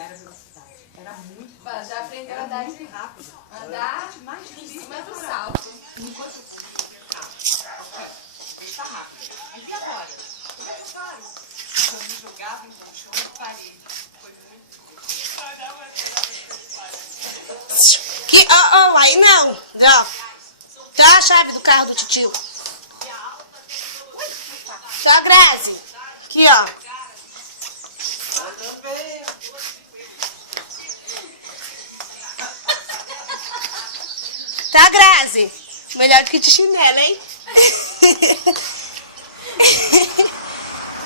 era velocidade. Era muito rápido. Já aprendeu a andar muito rápido. Andar mais em cima do salto. Enquanto eu fui está rápido. E agora? Como é que eu faço? Eu me jogava em colchão e parei. Foi muito difícil. Que, aí não. Ó. Tá a chave do carro do titio. Tá, Grazi. Aqui, ó. Eu também. Tá, Grazi? Melhor do que de chinelo, hein?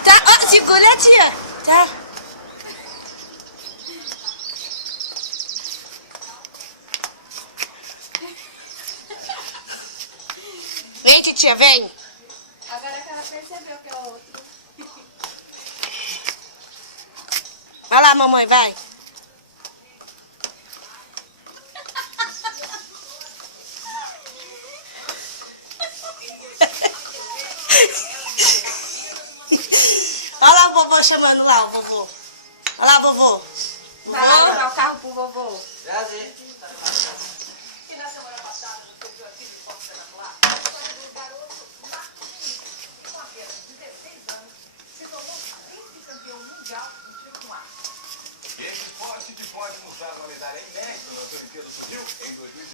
Tá, ó, segura a tia. Tá. Vem, titia, vem. Agora que ela percebeu que é outro. Vai lá, mamãe, vai. Olha lá o vovô chamando lá, o vovô. Olha lá, vovô. Vai lá levar o carro pro vovô. Prazer. E na semana passada, no Tokyo aqui de Fox Espetacular, a história do garoto Marquinhos, que com apenas 16 anos, se tornou vice-campeão mundial no tiro com arco. Esse esporte que pode mudar uma medalha inédita nas Olimpíadas surgiu em 2020.